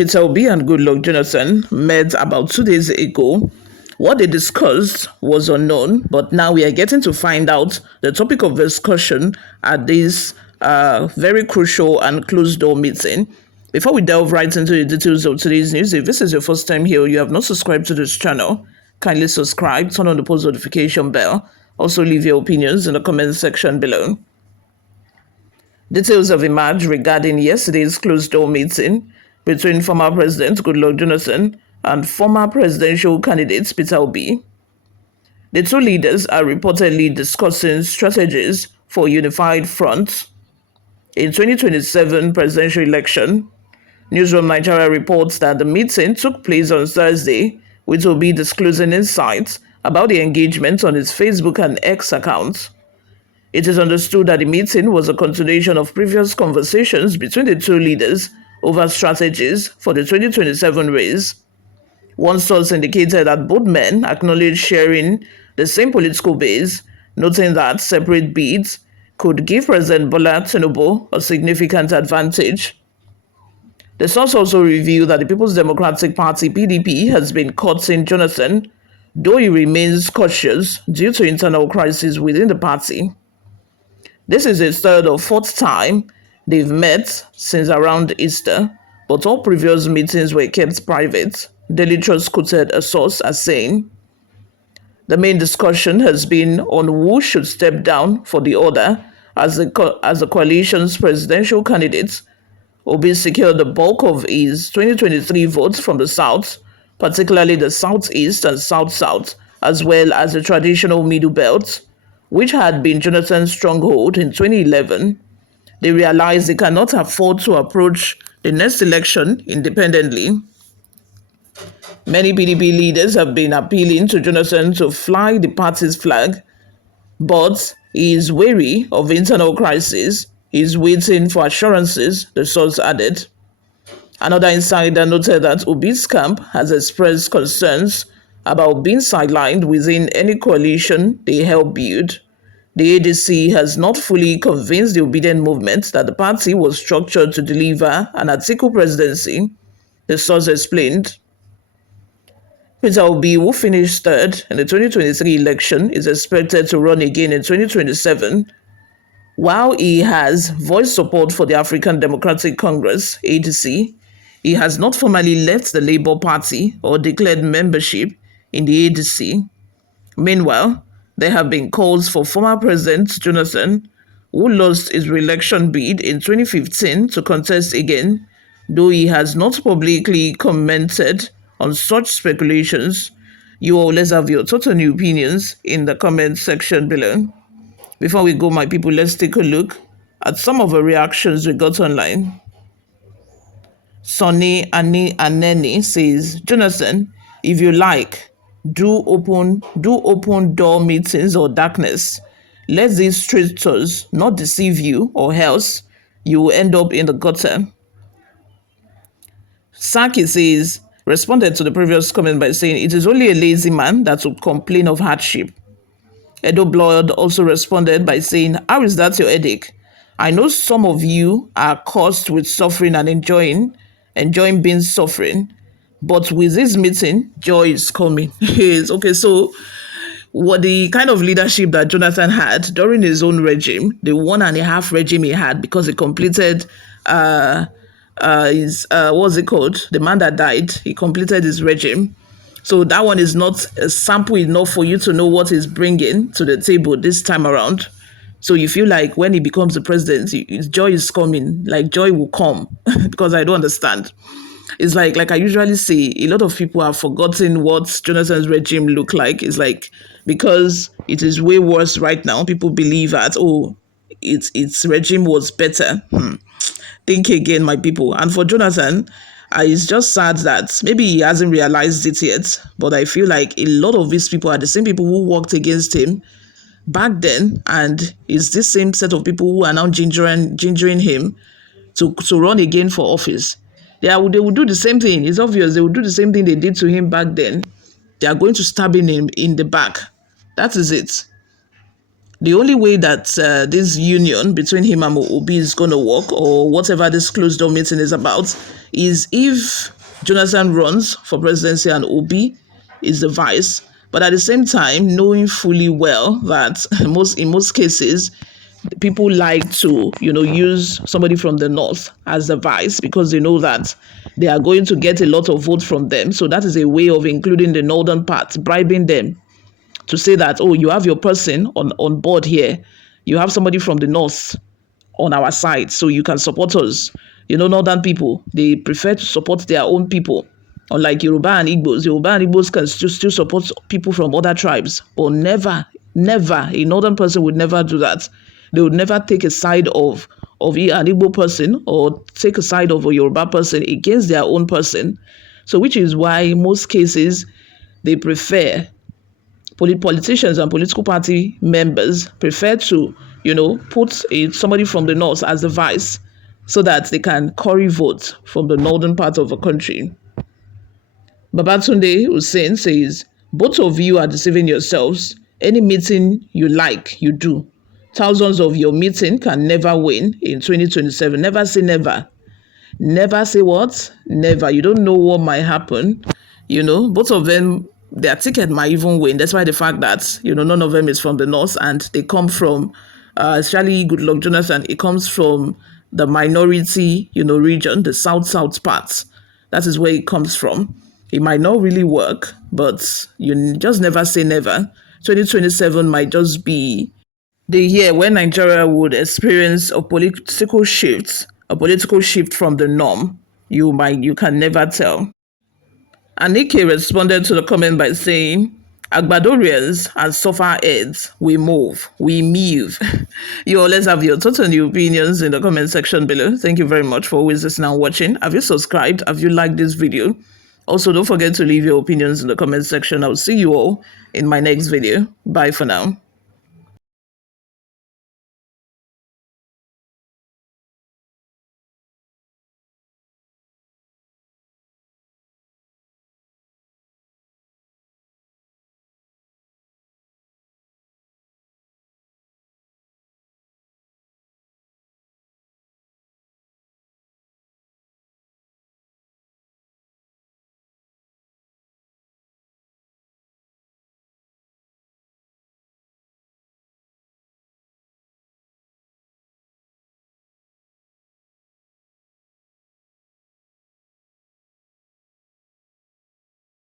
Peter Obi and Goodluck Jonathan met about 2 days ago. What they discussed was unknown, but now we are getting to find out the topic of discussion at this very crucial and closed door meeting. Before we delve right into the details of today's news, if this is your first time here, you have not subscribed to this channel, kindly subscribe, turn on the post notification bell. Also, leave your opinions in the comment section below. Details have emerged regarding yesterday's closed-door meeting between former President Goodluck Jonathan and former presidential candidate Peter Obi. The two leaders are reportedly discussing strategies for a unified front in 2027 presidential election. Newsroom Nigeria reports that the meeting took place on Thursday, with Obi disclosing insights about the engagement on his Facebook and X accounts. It is understood that the meeting was a continuation of previous conversations between the two leaders over strategies for the 2027 race. One source indicated that both men acknowledged sharing the same political base, noting that separate bids could give President Bola Tinubu a significant advantage. The source also revealed that the People's Democratic Party (PDP) has been courting Jonathan, though he remains cautious due to internal crises within the party. This is the third or fourth time they've met since around Easter, but all previous meetings were kept private. Daily Trust quoted a source as saying, "The main discussion has been on who should step down for the other as the coalition's presidential candidate. Obi secured the bulk of his 2023 votes from the South, particularly the Southeast and South-South, as well as the traditional Middle Belt, which had been Jonathan's stronghold in 2011. They realized they cannot afford to approach the next election independently. Many PDP leaders have been appealing to Jonathan to fly the party's flag, but he is wary of internal crisis. He is waiting for assurances," the source added. Another insider noted that Obi's camp has expressed concerns about being sidelined within any coalition they help build. The ADC has not fully convinced the obedient movement that the party was structured to deliver an Atiku presidency, the source explained. Peter Obi, who finished third in the 2023 election, is expected to run again in 2027. While he has voiced support for the African Democratic Congress (ADC), he has not formally left the Labour Party or declared membership in the ADC. Meanwhile, there have been calls for former President Jonathan, who lost his re-election bid in 2015, to contest again, though he has not publicly commented on such speculations. You all, let's have your total new opinions in the comment section below. Before we go, my people, let's take a look at some of the reactions we got online. Sonny Aneni says, "Jonathan, if you like, do open door meetings or darkness. Let these traitors not deceive you, or else you will end up in the gutter." Saki says, responded to the previous comment by saying, "It is only a lazy man that would complain of hardship." Edo Blood also responded by saying, "How is that your headache? I know some of you are cursed with suffering and enjoying being suffering, but with this meeting, joy is coming." Yes, okay, so what the kind of leadership that Jonathan had during his own regime, the 1.5 regime he had, because he completed his what's it called? The man that died, he completed his regime. So that one is not a sample enough for you to know what he's bringing to the table this time around. So you feel like when he becomes the president, joy is coming, like joy will come, because I don't understand. It's like I usually say, a lot of people have forgotten what Jonathan's regime looked like. It's like, because it is way worse right now, people believe that, oh, its regime was better. Think again, my people. And for Jonathan, it's just sad that maybe he hasn't realized it yet, but I feel like a lot of these people are the same people who worked against him back then, and it's this same set of people who are now gingering him to run again for office. They will do the same thing. It's obvious they will do the same thing they did to him back then. They are going to stab him in the back. That is it. The only way that this union between him and Obi is going to work, or whatever this closed door meeting is about, is if Jonathan runs for presidency and Obi is the vice. But at the same time, knowing fully well that in most cases, people like to, use somebody from the north as the vice because they know that they are going to get a lot of votes from them. So that is a way of including the northern part, bribing them to say that, oh, you have your person on board here. You have somebody from the north on our side, so you can support us. Northern people, they prefer to support their own people. Unlike Yoruba and Igbos can still support people from other tribes, but never, a northern person would never do that. They would never take a side of an Igbo person or take a side of a Yoruba person against their own person. So which is why in most cases they prefer, politicians and political party members prefer to, put somebody from the north as the vice so that they can curry votes from the northern part of the country. Babatunde Hussein says, both of you are deceiving yourselves. Any meeting you like, you do. Thousands of your meeting can never win in 2027. Never say never. Never say what? Never. You don't know what might happen. Both of them, their ticket might even win. That's why the fact that, none of them is from the north and they come from, especially Goodluck Jonathan, it comes from the minority, region, the south part. That is where it comes from. It might not really work, but you just never say never. 2027 might just be the year when Nigeria would experience a political shift from the norm. You can never tell. Anike responded to the comment by saying, Agbadorians and suffer heads, we move. You always have your thoughts and your opinions in the comment section below. Thank you very much for always listening and watching. Have you subscribed? Have you liked this video? Also, don't forget to leave your opinions in the comment section. I'll see you all in my next video. Bye for now.